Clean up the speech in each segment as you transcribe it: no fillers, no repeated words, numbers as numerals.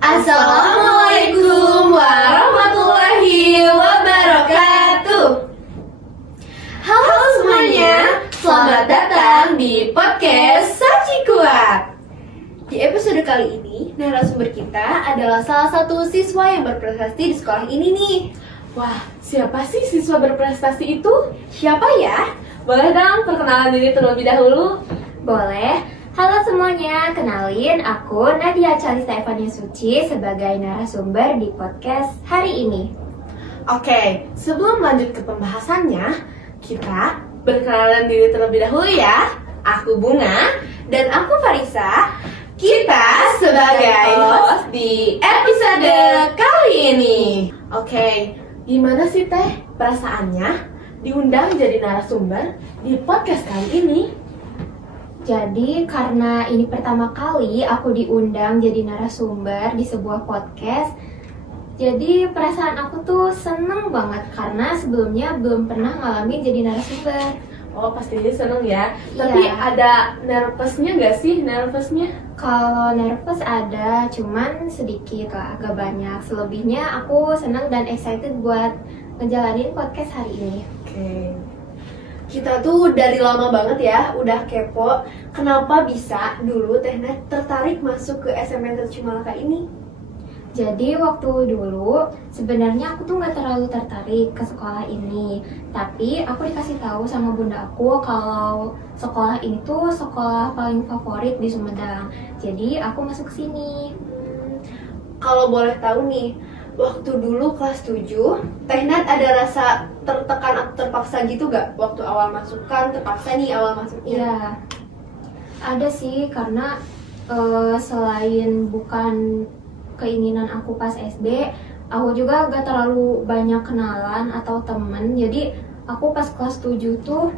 Assalamualaikum warahmatullahi wabarakatuh. Halo semuanya, selamat datang di podcast Saji Kuat. Di episode kali ini, narasumber kita adalah salah satu siswa yang berprestasi di sekolah ini nih. Wah, siapa sih siswa berprestasi itu? Siapa ya? Boleh dong perkenalan diri terlebih dahulu? Boleh. Halo semuanya, kenalin aku Nadia Calista Evania Suci sebagai narasumber di podcast hari ini. Oke, sebelum lanjut ke pembahasannya, kita berkenalan diri terlebih dahulu ya. Aku Bunga. Dan aku Farisa. Kita sebagai host di episode kali ini. Oke, gimana sih Teh perasaannya diundang jadi narasumber di podcast kali ini? Jadi karena ini pertama kali aku diundang jadi narasumber di sebuah podcast, jadi perasaan aku tuh seneng banget karena sebelumnya belum pernah ngalamin jadi narasumber. Oh, pastinya seneng ya. Iya. Tapi ada nervousnya nggak sih? Nervousnya? Kalau nervous ada, cuman sedikit lah, agak banyak. Selebihnya aku seneng dan excited buat ngejalanin podcast hari ini. Oke. Kita tuh dari lama banget ya, udah kepo. Kenapa bisa dulu Teh Nat tertarik masuk ke SMN Cimalaka ini? Jadi waktu dulu sebenarnya aku tuh nggak terlalu tertarik ke sekolah ini, tapi aku dikasih tahu sama bunda aku kalau sekolah ini tuh sekolah paling favorit di Sumedang. Jadi aku masuk sini. Kalau boleh tahu nih, waktu dulu kelas 7, Teh Nat ada rasa tertekan atau terpaksa gitu gak? Waktu awal masuk kan terpaksa nih awal masuknya. Iya, ada sih karena selain bukan keinginan aku pas SD, aku juga gak terlalu banyak kenalan atau temen. Jadi aku pas kelas 7 tuh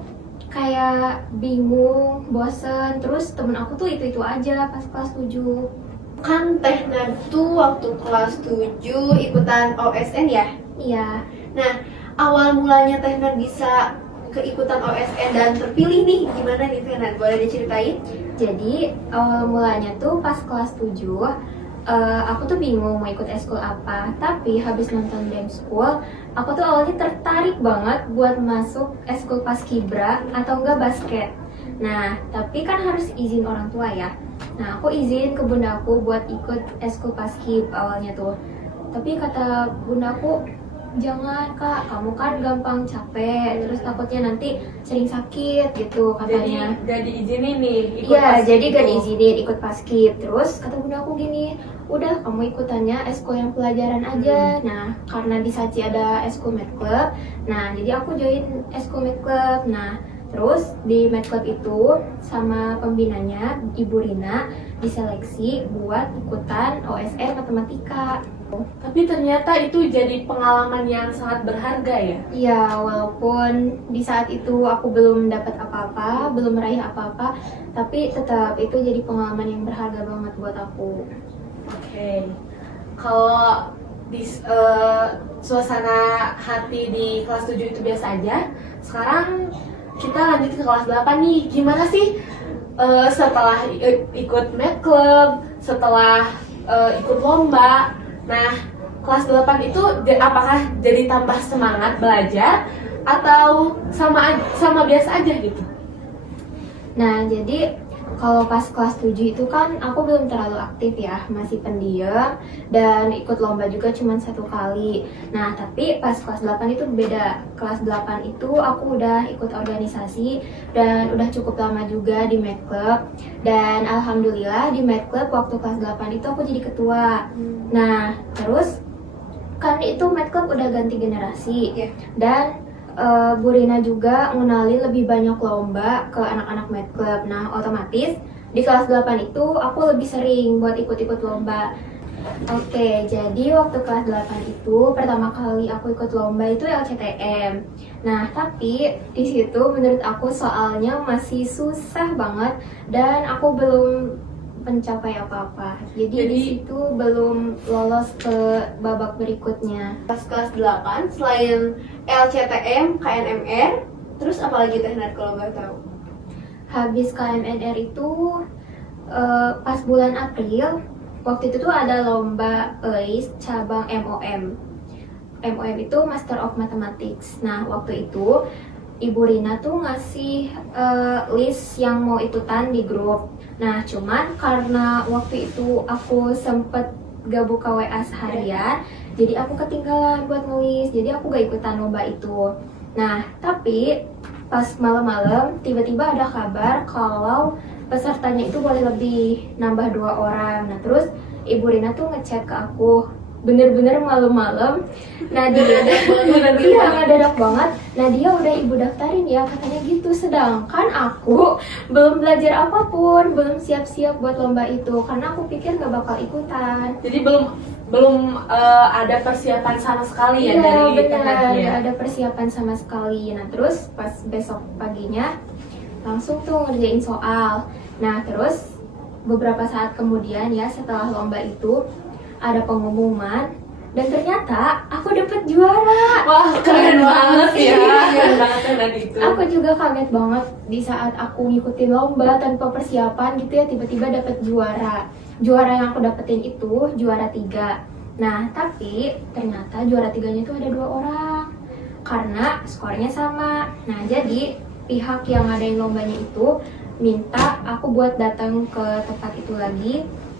kayak bingung, bosen. Terus temen aku tuh itu-itu aja pas kelas 7. Kan Teh Nat tuh waktu kelas 7 ikutan OSN ya? Iya, Nah, awal mulanya Teh Nat bisa keikutan OSN dan terpilih nih, gimana nih Teh Nat? Boleh diceritain? jadi awal mulanya tuh pas kelas 7 aku tuh bingung mau ikut eskul apa. Tapi habis nonton Dance School, aku tuh awalnya tertarik banget buat masuk eskul paskibra atau enggak basket. Nah, tapi kan harus izin orang tua ya. Nah, aku izin ke bunda aku buat ikut eskul paskib awalnya tuh. Tapi kata bunda aku, jangan kak, kamu kan gampang capek, terus takutnya nanti sering sakit gitu katanya. Jadi gak diizinin nih ikut Iya, paskib jadi gak itu. diizinin ikut paskib. Terus kata bunda aku gini, udah kamu ikutannya eskul yang pelajaran aja. Nah, karena di Saci ada eskul Math Club, nah jadi aku join eskul Math Club. Nah, terus di Math Club itu sama pembinanya Ibu Rina diseleksi buat ikutan OSN matematika. Tapi ternyata itu jadi pengalaman yang sangat berharga ya. Iya, walaupun di saat itu aku belum dapat apa-apa, belum meraih apa-apa, tapi tetap itu jadi pengalaman yang berharga banget buat aku. Oke. Kalau di suasana hati di kelas 7 itu biasa aja. Sekarang kita lanjut ke kelas 8 nih. Gimana sih setelah ikut Math Club, setelah ikut lomba? Nah, kelas 8 itu apakah jadi tambah semangat belajar atau sama biasa aja gitu? Nah, jadi kalau pas kelas 7 itu kan aku belum terlalu aktif ya, masih pendiam dan ikut lomba juga cuma 1 kali. Nah, tapi pas kelas 8 itu beda. Kelas 8 itu aku udah ikut organisasi dan udah cukup lama juga di Math Club. Dan alhamdulillah di Math Club waktu kelas 8 itu aku jadi ketua. Nah, terus kan itu Math Club udah ganti generasi. Iya. Dan Bu Rina juga ngenalin lebih banyak lomba ke anak-anak Math Club. Nah, otomatis di kelas 8 itu aku lebih sering buat ikut-ikut lomba. Oke, jadi waktu kelas 8 itu pertama kali aku ikut lomba itu LCTM. Nah, tapi di situ menurut aku soalnya masih susah banget dan aku belum mencapai apa-apa. Jadi di situ belum lolos ke babak berikutnya. Pas kelas 8, selain LCTM, KNMR, terus apa lagi Teh Nat kalau boleh tahu? Habis KMNR itu pas bulan April waktu itu tuh ada lomba EIS cabang MOM. MOM itu Master of Mathematics. Nah, waktu itu Ibu Rina tuh ngasih list yang mau ikutan di grup. Nah, cuman karena waktu itu aku sempet gak buka WA seharian, jadi aku ketinggalan buat nulis. Jadi aku gak ikutan lomba itu. Nah, tapi pas malam-malam tiba-tiba ada kabar kalau pesertanya itu boleh lebih, nambah 2 orang. Nah, terus Ibu Rina tuh ngechat ke aku, bener-bener malam-malam. Nadia, iya ngedadak banget. Nadia udah ibu daftarin ya, katanya gitu. Sedangkan aku belum belajar apapun, belum siap-siap buat lomba itu, karena aku pikir gak bakal ikutan. Jadi belum ada persiapan sama sekali ya Iya, dari benar, Teh gak ada persiapan sama sekali. Nah, terus pas besok paginya langsung tuh ngerjain soal. Nah, terus beberapa saat kemudian ya, setelah lomba itu ada pengumuman dan ternyata aku dapet juara. Wah, keren banget ya. Iya. Keren banget Teh Nadi itu. Aku juga kaget banget di saat aku ngikutin lomba tanpa persiapan gitu ya, tiba-tiba dapet juara. Juara yang aku dapetin itu juara 3. Nah, tapi ternyata juara 3-nya itu ada 2 orang karena skornya sama. Nah, jadi pihak yang ngadain lombanya itu minta aku buat datang ke tempat itu lagi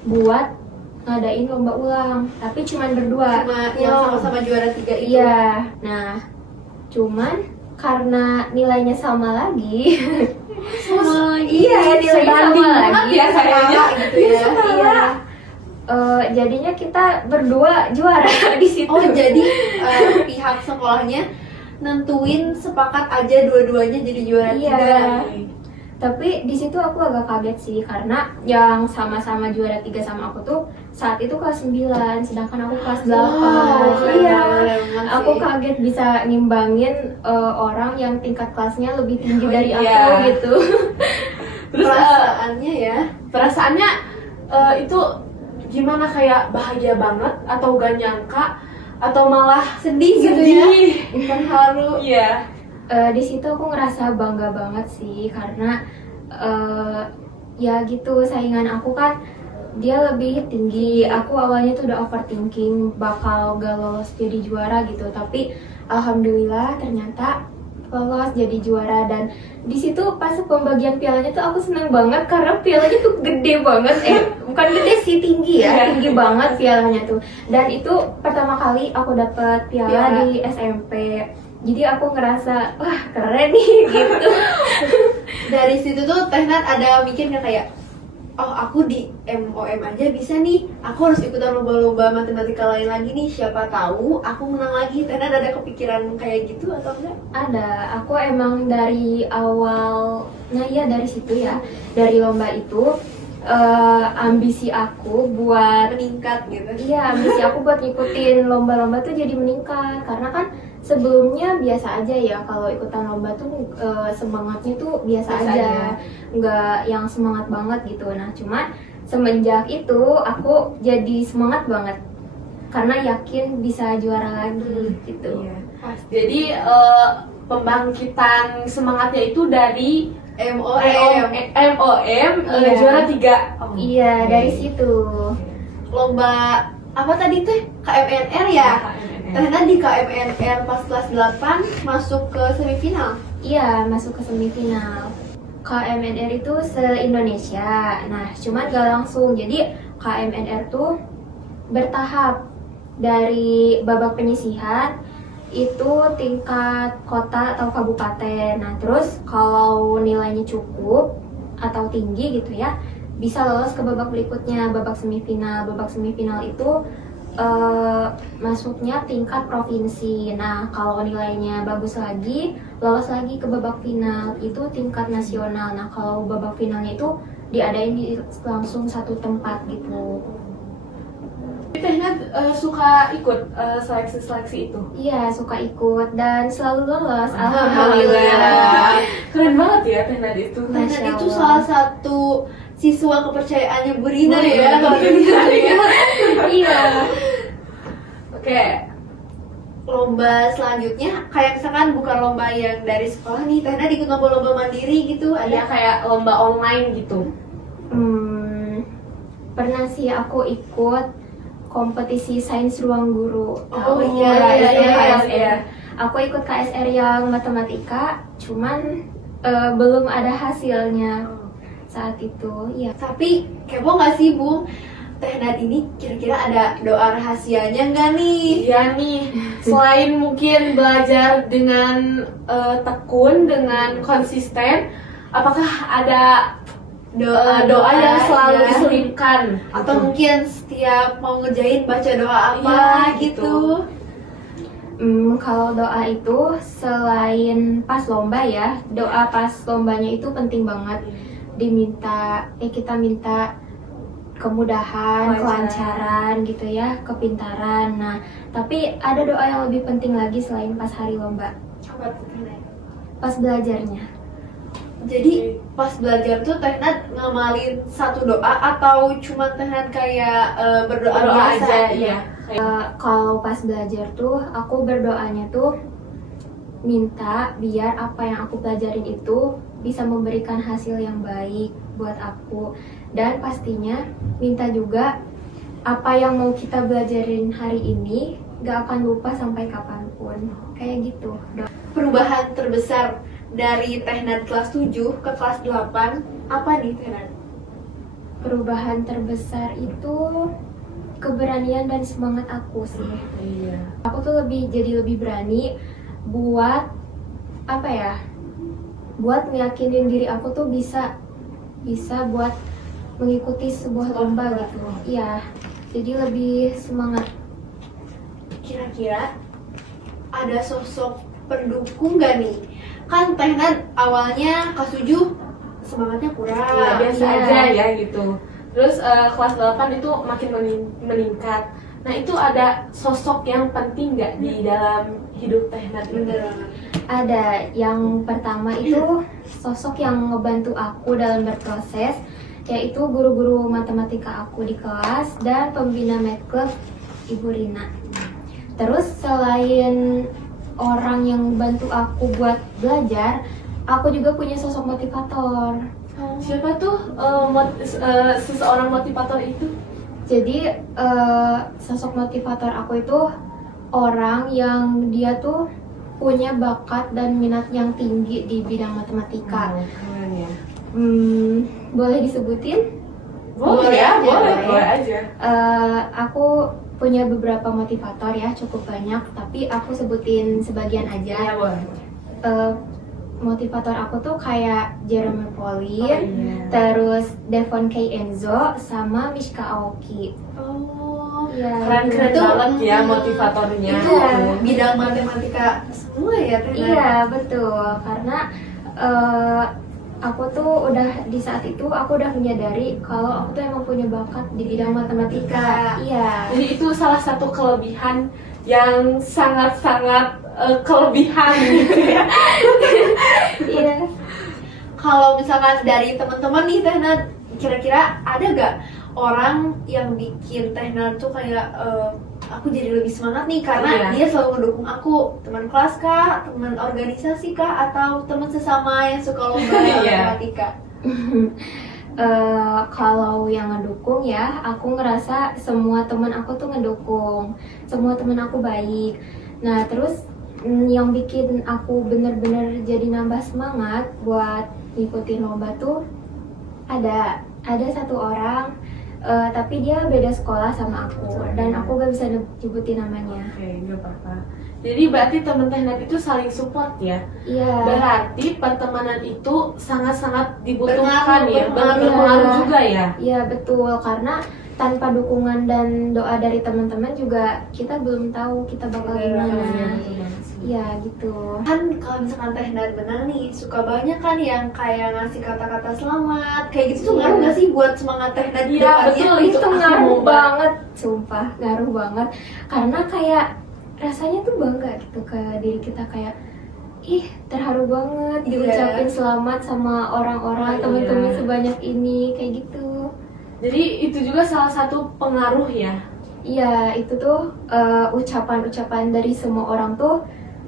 buat ngadain lomba ulang, tapi cuman berdua. Cuma yang sama-sama juara 3 itu. Iya. Nah, cuman karena nilainya sama lagi. Iya, nilainya sama lagi. ya kayaknya. Gitu ya. Iya. Jadinya kita berdua juara di situ. Oh, jadi pihak sekolahnya nentuin sepakat aja dua-duanya jadi juara Iya. 3. Tapi di situ aku agak kaget sih, karena yang sama-sama juara 3 sama aku tuh saat itu kelas 9, sedangkan aku kelas 8. Wow, keren Iya. banget sih. Aku kaget bisa nimbangin orang yang tingkat kelasnya lebih tinggi dari aku Iya. gitu. Terus Perasaannya ya. perasaannya itu gimana, kayak bahagia banget atau gak nyangka atau malah Sedih gitu ya. Bukan haru. Iya. Di situ aku ngerasa bangga banget sih, karena ya gitu, saingan aku kan dia lebih tinggi. Aku awalnya tuh udah overthinking bakal gak lolos jadi juara gitu, tapi alhamdulillah ternyata lolos jadi juara. Dan di situ pas pembagian pialanya tuh aku seneng banget karena pialanya tuh gede banget, bukan gede sih, tinggi ya, tinggi banget pialanya tuh. Dan itu pertama kali aku dapet piala di SMP. Jadi aku ngerasa, wah keren nih gitu. Dari situ tuh Teh Nat ada mikir nggak kayak, oh aku di MOM aja bisa nih, aku harus ikutan lomba-lomba matematika lain lagi nih, siapa tahu aku menang lagi. Teh Nat ada kepikiran kayak gitu atau enggak? Ada, aku emang dari awalnya ya dari situ ya, dari lomba itu ambisi aku buat Meningkat gitu. Iya, ambisi aku buat ngikutin lomba-lomba tuh jadi meningkat. Karena kan sebelumnya biasa aja ya, kalau ikutan lomba tuh semangatnya tuh biasa aja, nggak yang semangat banget gitu. Nah, cuman semenjak itu aku jadi semangat banget karena yakin bisa juara lagi gitu. Iya. Jadi pembangkitan semangatnya itu dari MOM. MOM Iya. juara 3. Oh. Iya, dari situ. Lomba apa tadi teh? KMNR ya? Teh Nat di KMNR pas kelas 8 masuk ke semifinal. Iya, masuk ke semifinal. KMNR itu se-Indonesia. Nah, cuman gak langsung. Jadi KMNR tuh bertahap. Dari babak penyisihan itu tingkat kota atau kabupaten. Nah, terus kalau nilainya cukup atau tinggi gitu ya, bisa lolos ke babak berikutnya, babak semifinal. Babak semifinal itu masuknya tingkat provinsi. Nah, kalau nilainya bagus lagi, lolos lagi ke babak final, itu tingkat nasional. Nah, kalau babak finalnya itu diadain di langsung satu tempat gitu. Teh Nat suka ikut seleksi-seleksi itu? Iya, suka ikut dan selalu lolos. Alhamdulillah. Keren banget ya Teh Nat itu. Teh Nat Masya itu Allah. salah satu siswa kepercayaannya Bu Rina Bu ya. Rina, Bu Rina, ya. Iya. Oke. Lomba selanjutnya kayak misalkan bukan lomba yang dari sekolah nih, Teh Nat ikut lomba-lomba mandiri gitu, Ada ada kayak lomba online gitu. Pernah sih aku ikut kompetisi sains ruang guru. Oh, Tahu? iya. iya. Aku ikut KSR yang matematika, cuman belum ada hasilnya saat itu. Ya. Tapi kepo nggak sih Bung? Tehnat ini kira-kira ada doa rahasianya nggak nih? Iya nih, selain mungkin belajar dengan tekun, dengan konsisten, apakah ada doa yang selalu ya. diselipkan? Atau mungkin setiap mau ngerjain baca doa apa Iya, gitu? Kalau doa itu selain pas lomba ya, doa pas lombanya itu penting banget. Kita minta kemudahan, kelancaran gitu ya, kepintaran. Nah, tapi ada doa yang lebih penting lagi selain pas hari lomba, Apa tuh Tehnat? pas belajarnya. Jadi pas belajar tuh Tehnat ngamalin satu doa atau cuma Tehnat kayak berdoa Doa biasa? aja, iya. Kalau pas belajar tuh, aku berdoanya tuh minta biar apa yang aku pelajarin itu bisa memberikan hasil yang baik buat aku. Dan pastinya minta juga apa yang mau kita belajarin hari ini gak akan lupa sampai kapanpun. Kayak gitu. Perubahan terbesar dari Tehnat kelas 7 ke kelas 8 apa nih Tehnat? Perubahan terbesar itu keberanian dan semangat aku sih. Iya. Aku tuh jadi lebih berani buat buat meyakinin diri aku tuh bisa buat mengikuti sebuah lomba gitu. Iya, jadi lebih semangat. Kira-kira ada sosok pendukung gak nih? Kan Tehnat awalnya kelas 7 semangatnya kurang. Iya, biasa Iya. aja ya gitu. Terus kelas 8 itu makin meningkat. Nah, itu ada sosok yang penting nggak di dalam hidup Tehnat ini? Bener banget. Ada yang pertama itu sosok yang ngebantu aku dalam berproses, yaitu guru-guru matematika aku di kelas dan pembina math club Ibu Rina. Terus selain orang yang bantu aku buat belajar, aku juga punya sosok motivator. Siapa tuh seseorang motivator itu? Jadi sosok motivator aku itu orang yang dia tuh punya bakat dan minat yang tinggi di bidang matematika. Keren ya. Boleh disebutin? Boleh aja, boleh aja. Aku punya beberapa motivator ya, cukup banyak, tapi aku sebutin sebagian Iya, aja. boleh. Motivator aku tuh kayak Jeremy Pauline, iya. terus Devon K. Enzo, sama Mishka Aoki. Oh, Iya, Keren-keren Itu- banget ya motivatornya. itu Iya. bidang matematika semua ya Tehnat? Iya, betul. Karena aku tuh udah di saat itu aku udah menyadari kalau aku tuh emang punya bakat di bidang matematika. Iya. Jadi itu salah satu kelebihan yang sangat-sangat kelebihan gitu ya. Iya. Kalau misalkan dari teman-teman nih Tehnat, kira-kira ada gak orang yang bikin Tehnat tuh kayak aku jadi lebih semangat nih karena Iya. dia selalu mendukung aku, teman kelas kah, teman organisasi kah, atau teman sesama yang suka lomba Iya. matematika? Kalau yang ngedukung ya, aku ngerasa semua teman aku tuh ngedukung, semua teman aku baik. Nah terus yang bikin aku bener-bener jadi nambah semangat buat ngikutin lomba tuh ada satu orang, tapi dia beda sekolah sama aku dan aku gak bisa nyebutin namanya. Oke, nggak apa-apa. Jadi berarti teman Tehnat itu saling support ya. Iya. Berarti pertemanan itu sangat-sangat dibutuhkan ya, Berpengaruh. berpengaruh juga ya. Iya betul, karena tanpa dukungan dan doa dari teman-teman juga kita belum tahu kita bakal gimana. Iya gitu. Kan kalau misalkan Tehnat benar nih, suka banyak kan yang kayak ngasih kata-kata selamat kayak gitu tuh Iya. ngaruh gak sih buat semangat Tehnat Iya, depannya? betul. Itu aku ngaruh mau banget, sumpah ngaruh banget. Karena kayak rasanya tuh bangga gitu ke diri kita, kayak ih terharu banget Iya. diucapin selamat sama orang-orang, Iya. teman-teman sebanyak ini kayak gitu. Jadi itu juga salah satu pengaruh ya. Iya, itu tuh ucapan-ucapan dari semua orang tuh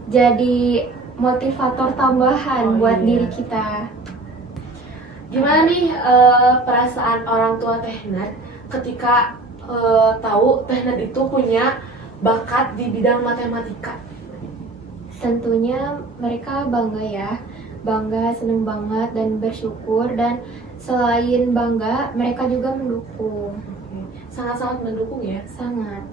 jadi motivator tambahan Oh, buat iya. diri kita. Gimana nih perasaan orang tua Tehnat ketika tahu Tehnan itu punya bakat di bidang matematika? Tentunya mereka bangga ya, bangga, seneng banget dan bersyukur, dan selain bangga mereka juga mendukung, Sangat-sangat mendukung ya. sangat.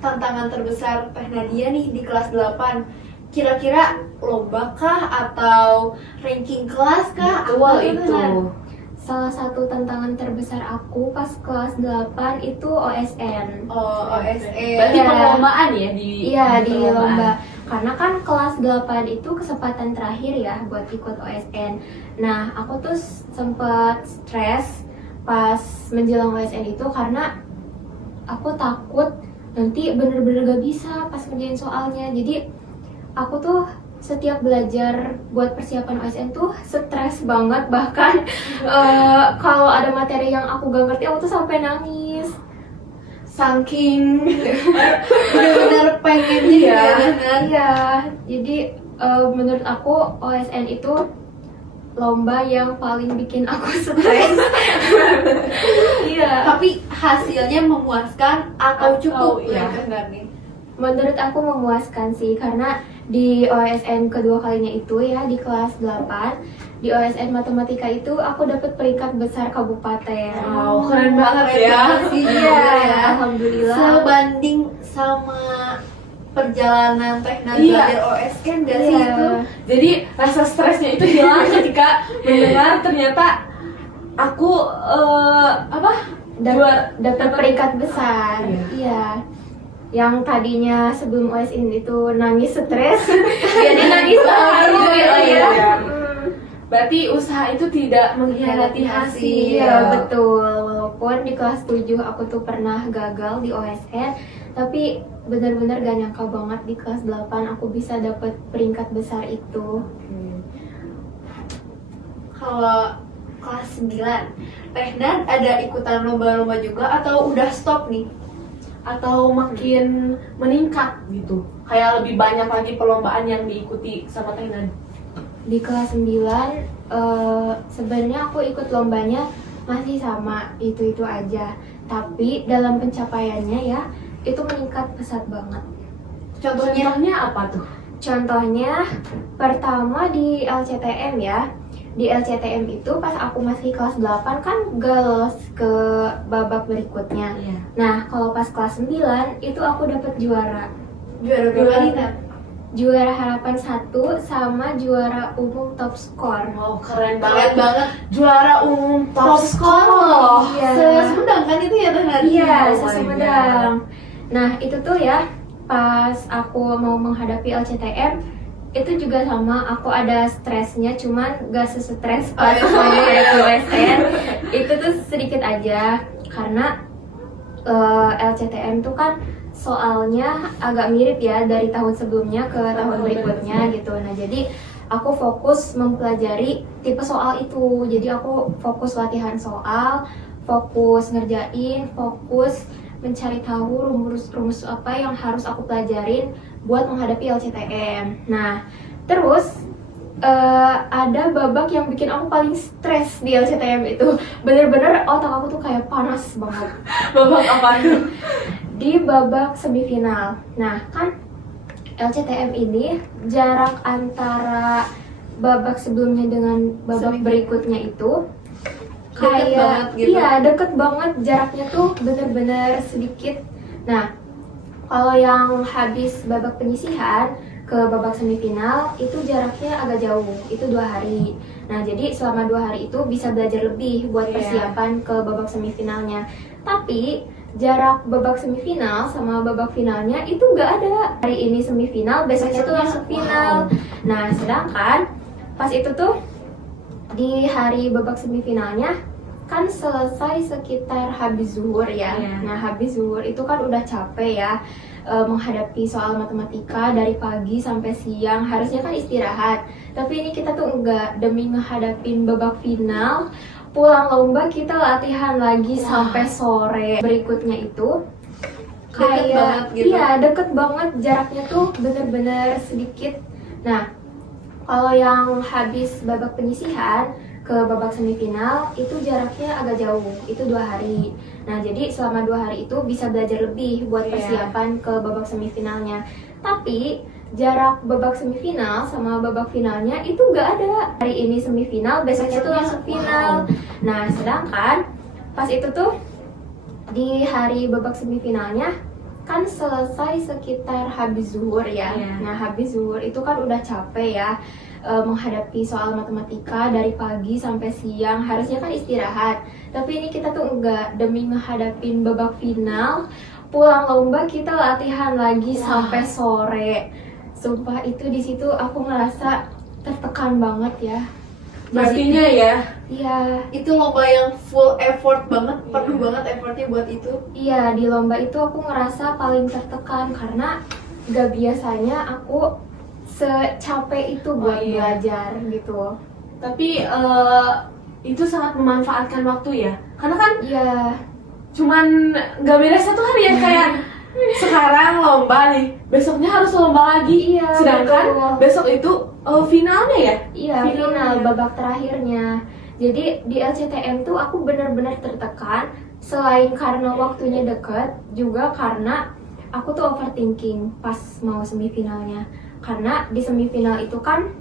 Tantangan terbesar Teh Nadia nih di kelas 8, kira-kira lomba kah atau ranking kelas kah? Betul Apa itu. beneran? Salah satu tantangan terbesar aku pas kelas 8 itu OSN. Oh, OSE. Berarti Iya. perlombaan ya di Iya, di perlombaan. lomba. Karena kan kelas 8 itu kesempatan terakhir ya buat ikut OSN. Nah, aku tuh sempet stres pas menjelang OSN itu karena aku takut nanti bener-bener gak bisa pas ngerjain soalnya. Jadi aku tuh setiap belajar buat persiapan OSN tuh stres banget, bahkan kalau ada materi yang aku gak ngerti aku tuh sampai nangis. Saking benar-benar pengen jadi Iya. ya, Teh. Iya, jadi menurut aku OSN itu lomba yang paling bikin aku stres. Iya, Tapi hasilnya memuaskan atau cukup iya. Teh nih? menurut aku memuaskan sih, karena di OSN kedua kalinya itu ya di kelas 8, di OSN matematika itu aku dapat peringkat besar kabupaten. Wow, keren banget Keren ya. banget sih, Iya, jujur ya. alhamdulillah. Sebanding sama perjalanan Teh Nadia Iya. belajar OSN gak sih Iya. itu? Jadi rasa stresnya itu hilang ketika mendengar ternyata aku Dapat peringkat besar. Iya. Iya. Yang tadinya sebelum OSN itu nangis stres, jadi nangis bahagia Iya, gitu ya. iya. Hmm. Berarti usaha itu tidak mengkhianati hasil. Iya, betul. Walaupun di kelas 7 aku tuh pernah gagal di OSN, tapi benar-benar gak nyangka banget di kelas 8 aku bisa dapat peringkat besar itu. Kalau kelas 9, Teh Nan ada ikutan lomba-lomba juga atau udah stop nih? Atau makin meningkat gitu, kayak lebih banyak lagi perlombaan yang diikuti sama Tehnan. Di kelas 9 sebenarnya aku ikut lombanya masih sama itu-itu aja, tapi dalam pencapaiannya ya itu meningkat pesat banget. Contohnya apa tuh? Contohnya pertama di LCTM ya. Di LCTM itu pas aku masih kelas 8 kan gak lolos ke babak berikutnya. Iya. Nah, kalau pas kelas 9 itu aku dapat juara. Juara berapa nih, Nan? Juara harapan 1 sama juara umum top skor. Wow, keren Keren banget. banget. Juara umum top skor loh. loh. Iya. Sesudang kan itu ya Teh Nan? Iya, Oh my sesumedang. Nah, itu tuh ya pas aku mau menghadapi LCTM itu juga sama, aku ada stresnya, cuman gak sesetres pas Oh, iya. mau menghadapi OSN. Itu tuh sedikit aja karena LCTM tuh kan soalnya agak mirip ya dari tahun sebelumnya ke tahun berikutnya gitu. Nah, jadi aku fokus mempelajari tipe soal itu. Jadi aku fokus latihan soal, fokus ngerjain, fokus mencari tahu rumus-rumus apa yang harus aku pelajarin buat menghadapi LCTM. Nah, terus ada babak yang bikin aku paling stres di LCTM itu. Bener-bener otak aku tuh kayak panas banget. Babak apa tuh? Di babak semifinal. Nah, kan LCTM ini jarak antara babak sebelumnya dengan babak Semifinal. berikutnya itu Deket kayak banget gitu. iya, deket banget, jaraknya tuh bener-bener sedikit. Nah, kalau yang habis babak penyisihan ke babak semifinal itu jaraknya agak jauh, itu 2 hari. Nah, jadi selama 2 hari itu bisa belajar lebih buat Iya. persiapan ke babak semifinalnya. Tapi jarak babak semifinal sama babak finalnya itu nggak ada. Hari ini semifinal, besoknya tuh langsung final. Nah, sedangkan pas itu tuh di hari babak semifinalnya kan selesai sekitar habis zuhur ya. Iya. Nah, habis zuhur itu kan udah capek ya, menghadapi soal matematika dari pagi sampai siang, harusnya kan istirahat. Tapi ini kita tuh enggak, demi menghadapin babak final, pulang lomba kita latihan lagi sampai sore. Berikutnya itu Deket banget gitu. iya, deket banget, jaraknya tuh bener-bener sedikit. Nah, kalau yang habis babak penyisihan ke babak semifinal itu jaraknya agak jauh, itu 2 hari. Nah jadi selama 2 hari itu bisa belajar lebih buat persiapan ke babak semifinalnya. Tapi jarak babak semifinal sama babak finalnya itu gak ada. Hari ini semifinal, besoknya tuh langsung final. Nah sedangkan pas itu tuh di hari babak semifinalnya kan selesai sekitar habis zuhur ya. Nah habis zuhur itu kan udah capek ya, menghadapi soal matematika dari pagi sampai siang, harusnya kan istirahat. Tapi ini kita tuh enggak, demi menghadapin babak final, pulang lomba kita latihan lagi sampai sore. Sumpah itu di situ aku ngerasa tertekan banget ya. Pastinya ya. Iya. Itu lomba yang full effort banget, penuh banget effortnya buat itu. Iya, di lomba itu aku ngerasa paling tertekan karena gak biasanya aku secapek itu buat belajar gitu. Tapi itu sangat memanfaatkan waktu ya. Karena kan Iya. cuman gak beda 1 hari ya, kayak sekarang lomba nih, besoknya harus lomba lagi. Iya, Sedangkan betul. besok itu finalnya ya. Iya, final babak terakhirnya. Jadi di LCTM tuh aku benar-benar tertekan, selain karena waktunya deket, juga karena aku tuh overthinking pas mau semifinalnya. Karena di semifinal itu kan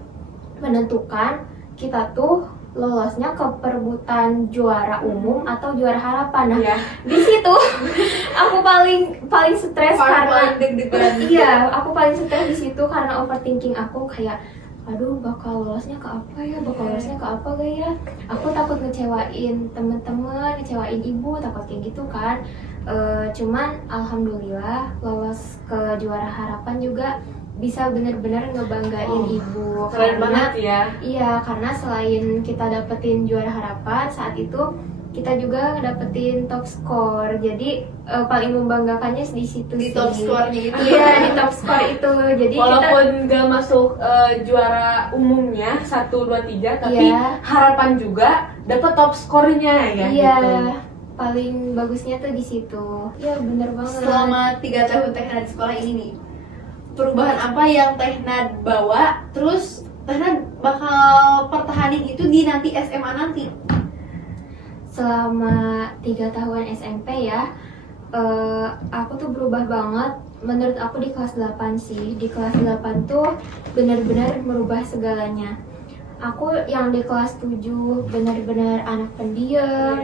menentukan kita tuh lolosnya ke perebutan juara umum atau juara harapan. Nah, Iya. di situ aku paling stres karena deg-degan. iya, aku paling stres di situ karena overthinking aku kayak aduh bakal lolosnya ke apa ya, bakal lolosnya ke apa gak ya, aku takut ngecewain temen-temen, ngecewain ibu, takut kayak gitu kan. Cuman alhamdulillah lolos ke juara harapan juga bisa bener-bener ngebanggain ibu. Keren Karena banget ya. iya, karena selain kita dapetin juara harapan saat itu, kita juga ngedapetin top score. Jadi paling membanggakannya di situ Di sih. top score-nya itu. Iya, di top score itu. Jadi Walaupun gak masuk juara umumnya 1, 2, 3, tapi Iya. harapan juga dapat top skornya ya. iya, Gitu. paling bagusnya tuh di situ. Iya, bener banget. Selama 3 tahun Teknad di sekolah ini nih, perubahan apa yang Teknad bawa, terus Teknad bakal pertahanin itu di nanti SMA nanti? Selama 3 tahun SMP ya, aku tuh berubah banget. Menurut aku di kelas 8 sih. Di kelas 8 tuh benar-benar merubah segalanya. Aku yang di kelas 7 benar-benar anak pendiam,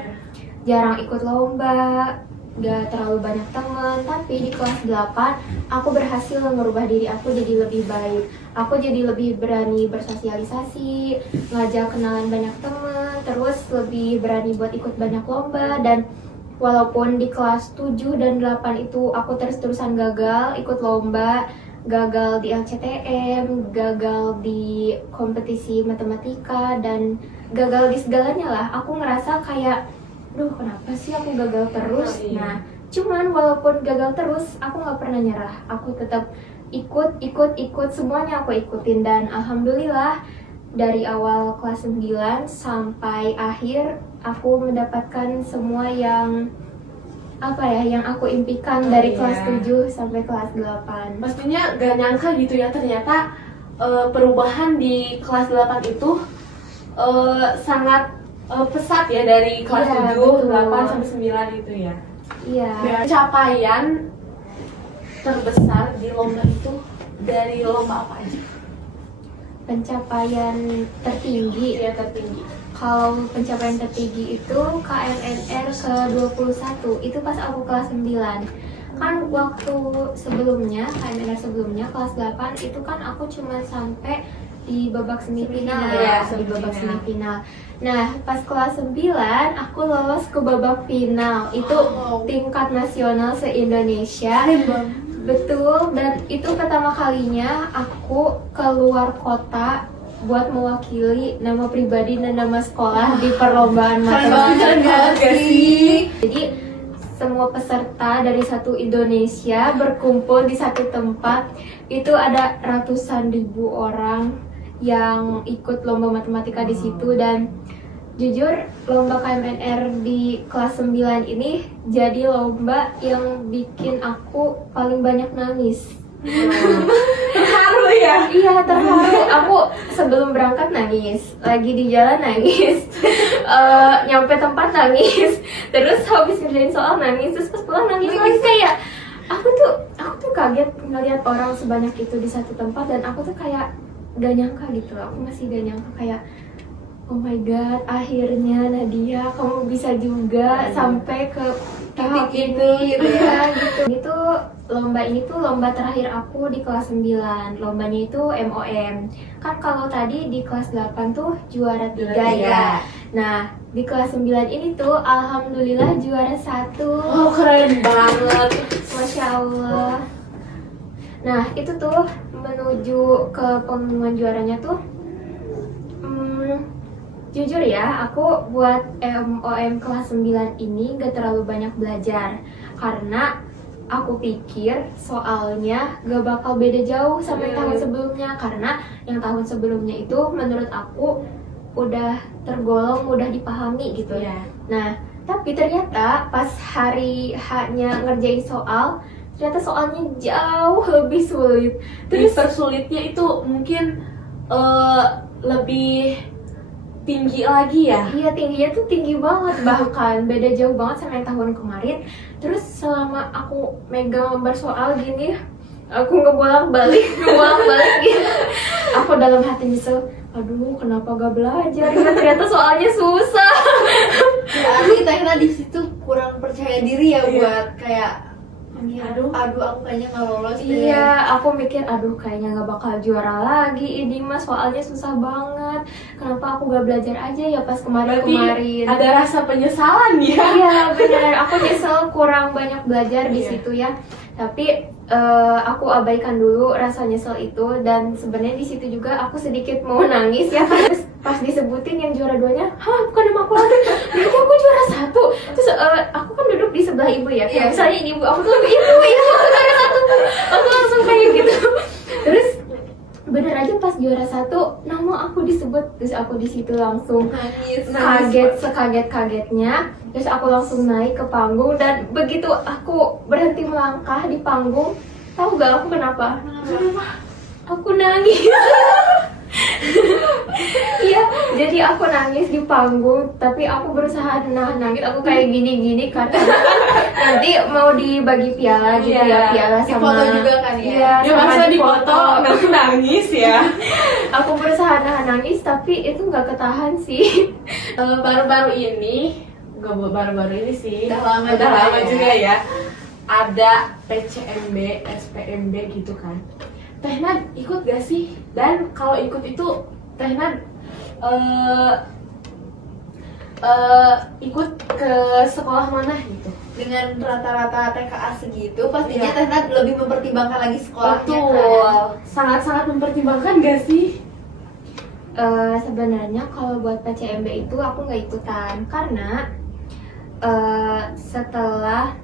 jarang ikut lomba, gak terlalu banyak teman. Tapi di kelas 8 aku berhasil merubah diri aku jadi lebih baik. Aku jadi lebih berani bersosialisasi, ngajak kenalan banyak teman, terus lebih berani buat ikut banyak lomba. Dan walaupun di kelas 7 dan 8 itu aku terus-terusan gagal ikut lomba, gagal di LCTM, gagal di kompetisi matematika, dan gagal di segalanya lah. Aku ngerasa kayak duh kenapa sih aku gagal terus. Nah cuman walaupun gagal terus aku nggak pernah nyerah, aku tetap ikut semuanya aku ikutin. Dan alhamdulillah dari awal kelas 9 sampai akhir aku mendapatkan semua yang yang aku impikan dari kelas 7 sampai kelas 8. Pastinya gak nyangka gitu ya, ternyata perubahan di kelas 8 itu sangat pesat ya, dari kelas Iya, 7, betul. 8 sampai 9 itu ya. Iya. Pencapaian terbesar di lomba itu dari lomba apa aja? Pencapaian tertinggi. Iya, tertinggi. Kalau pencapaian tertinggi itu KMNR ke-21, itu pas aku kelas 9. Kan waktu sebelumnya, KMNR sebelumnya kelas 8 itu kan aku cuma sampai di babak semifinal Iya, di babak semifinal. semifinal. Nah, pas kelas 9 aku lolos ke babak final. Itu tingkat nasional se-Indonesia. Betul, dan itu pertama kalinya aku keluar kota buat mewakili nama pribadi dan nama sekolah di perlombaan matematika. Jadi semua peserta dari satu Indonesia berkumpul di satu tempat. Itu ada ratusan ribu orang yang ikut lomba matematika di situ. Dan jujur lomba KMNR di kelas 9 ini jadi lomba yang bikin aku paling banyak nangis. Terharu ya? Iya, terharu. Aku sebelum berangkat nangis, lagi di jalan nangis, nyampe tempat nangis, terus habis ngerjain soal nangis, terus pas pulang nangis lagi. Kayak aku tuh kaget ngelihat orang sebanyak itu di satu tempat, dan aku tuh kayak gak nyangka gitu. Aku masih gak nyangka kayak, oh my god, akhirnya Nadia kamu bisa juga sampai ke tahap ini gitu ya. Gitu. Itu lomba ini tuh lomba terakhir aku di kelas 9. Lombanya itu MOM. Kan kalau tadi di kelas 8 tuh juara 3 ya. Nah, di kelas 9 ini tuh alhamdulillah juara 1. Oh, keren banget. Masya Allah. Nah, itu tuh menuju ke pengumuman juaranya tuh jujur ya, aku buat MOM kelas 9 ini gak terlalu banyak belajar. Karena aku pikir soalnya gak bakal beda jauh sama yang tahun sebelumnya. Karena yang tahun sebelumnya itu menurut aku udah tergolong mudah dipahami gitu. Nah, tapi ternyata pas hari H-nya ngerjain soal, ternyata soalnya jauh lebih sulit. Terus tersulitnya itu mungkin lebih tinggi lagi ya? Iya, tingginya tuh tinggi banget, bahkan beda jauh banget sama yang tahun kemarin. Terus selama aku megang lembar soal gini, aku ngebolak-balik gitu. Aku dalam hati nyesel, aduh kenapa gak belajar? Ya, ternyata soalnya susah. Berarti Tehna di situ kurang percaya diri ya buat kayak Aduh. aku kayaknya nggak lolos deh. Iya, aku mikir aduh kayaknya nggak bakal juara lagi ini mah, soalnya susah banget. Kenapa aku gak belajar aja ya pas kemarin? Ada rasa penyesalan ya? Iya benar, aku nyesel kurang banyak belajar di situ ya. Tapi aku abaikan dulu rasa nyesel itu, dan sebenarnya di situ juga aku sedikit mau nangis ya. Terus pas disebutin yang juara 2-nya, hah bukan nama aku lagi, berarti aku juara 1. Terus aku kan duduk di sebelah ibu ya, kayak misalnya ini ibu, aku tuh ibu aku juara 1, aku langsung kayak gitu. Terus bener aja pas juara 1 nama aku disebut, terus aku di situ langsung kaget sekaget-kagetnya. Terus aku langsung naik ke panggung, dan begitu aku berhenti melangkah di panggung, tahu gak aku kenapa? Aku nangis. Iya, jadi aku nangis di panggung, tapi aku berusaha nahan nangis. Aku kayak gini-gini karena nanti mau dibagi piala gitu ya, piala Di sama foto juga kan ya? Iya, Ya sama masa di foto. foto nanti nangis ya? Aku berusaha nahan nangis, tapi itu nggak ketahan sih. Baru-baru ini, nggak baru-baru ini sih, Udah lama juga ya. Ada PCMB, SPMB gitu kan. Tehna ikut gak sih? Dan kalau ikut itu Tehna ikut ke sekolah mana gitu? Dengan rata-rata TKA segitu, pastinya Tehna lebih mempertimbangkan lagi sekolahnya kan? Betul, sangat-sangat mempertimbangkan gak sih? Sebenarnya kalau buat PCMB itu aku nggak ikutan karena setelah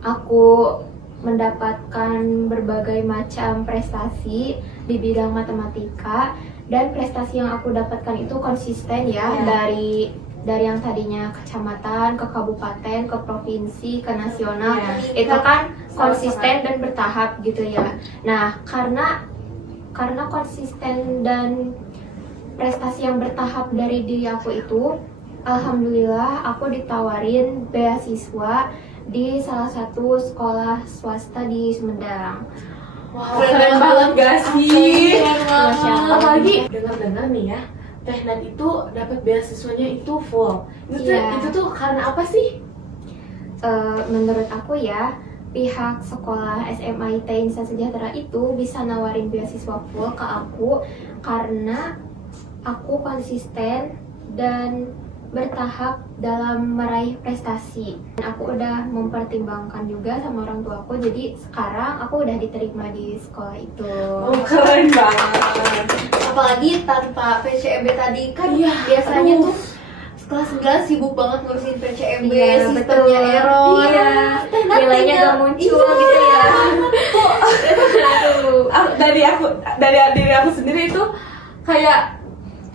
aku mendapatkan berbagai macam prestasi di bidang matematika, dan prestasi yang aku dapatkan itu konsisten ya, dari yang tadinya kecamatan ke kabupaten ke provinsi ke nasional, itu kan konsisten dan bertahap gitu ya. Nah, karena konsisten dan prestasi yang bertahap dari diri aku itu, alhamdulillah aku ditawarin beasiswa di salah satu sekolah swasta di Sumedang. Wow, keren banget gak sih? Masya Allah. Apalagi dengar-dengar nih ya, Tehna itu dapat beasiswanya itu full. Itu tuh karena apa sih? Menurut aku ya, pihak sekolah SMIT Insan Sejahtera itu bisa nawarin beasiswa full ke aku karena aku konsisten dan bertahap dalam meraih prestasi. Aku udah mempertimbangkan juga sama orang tua aku, jadi sekarang aku udah diterima di sekolah itu. Oh, keren banget. Apalagi tanpa PCMB tadi kan biasanya tuh kelas 9 sibuk banget ngurusin PCMB, sistemnya error. Iya, nilainya gak muncul gitu ya. Dari diri aku sendiri itu kayak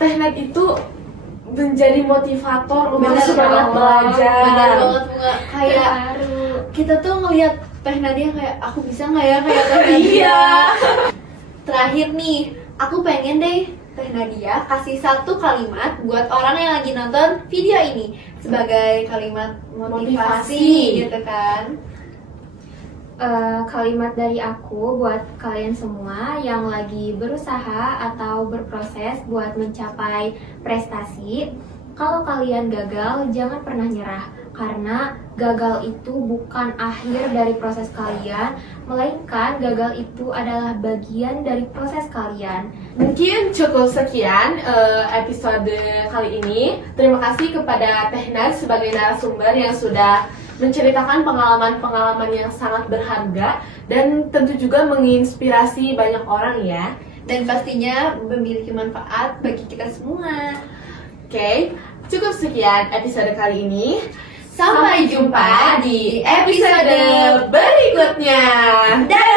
Tehna itu menjadi motivator untuk semangat belajar. Benar banget Bunga. Kayak kita tuh ngelihat Teh Nadia kayak aku bisa nggak ya kayak Teh Nadia. Terakhir nih, aku pengen deh Teh Nadia kasih satu kalimat buat orang yang lagi nonton video ini sebagai kalimat motivasi gitu kan. Kalimat dari aku buat kalian semua yang lagi berusaha atau berproses buat mencapai prestasi. Kalau kalian gagal, jangan pernah nyerah, karena gagal itu bukan akhir dari proses kalian, melainkan gagal itu adalah bagian dari proses kalian. Mungkin cukup sekian episode kali ini. Terima kasih kepada Teh Naz sebagai narasumber yang sudah menceritakan pengalaman-pengalaman yang sangat berharga dan tentu juga menginspirasi banyak orang ya. Dan pastinya memiliki manfaat bagi kita semua. Oke, cukup sekian episode kali ini. Sampai jumpa di episode berikutnya. Dadah!